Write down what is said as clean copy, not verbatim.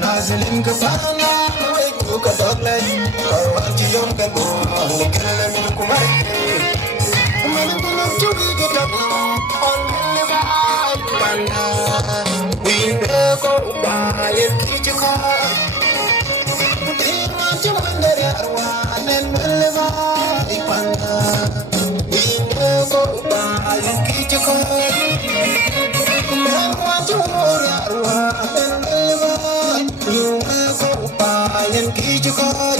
Nazilin kafana, wait to Katokle, or want to young and go on the Kerala Kumai. I'm going to be the double on the Panda. We go by a kitchen car. We want to wonder one and live Panda. We go by a kitchen car. Want to worry and live. You go by and kitchen car.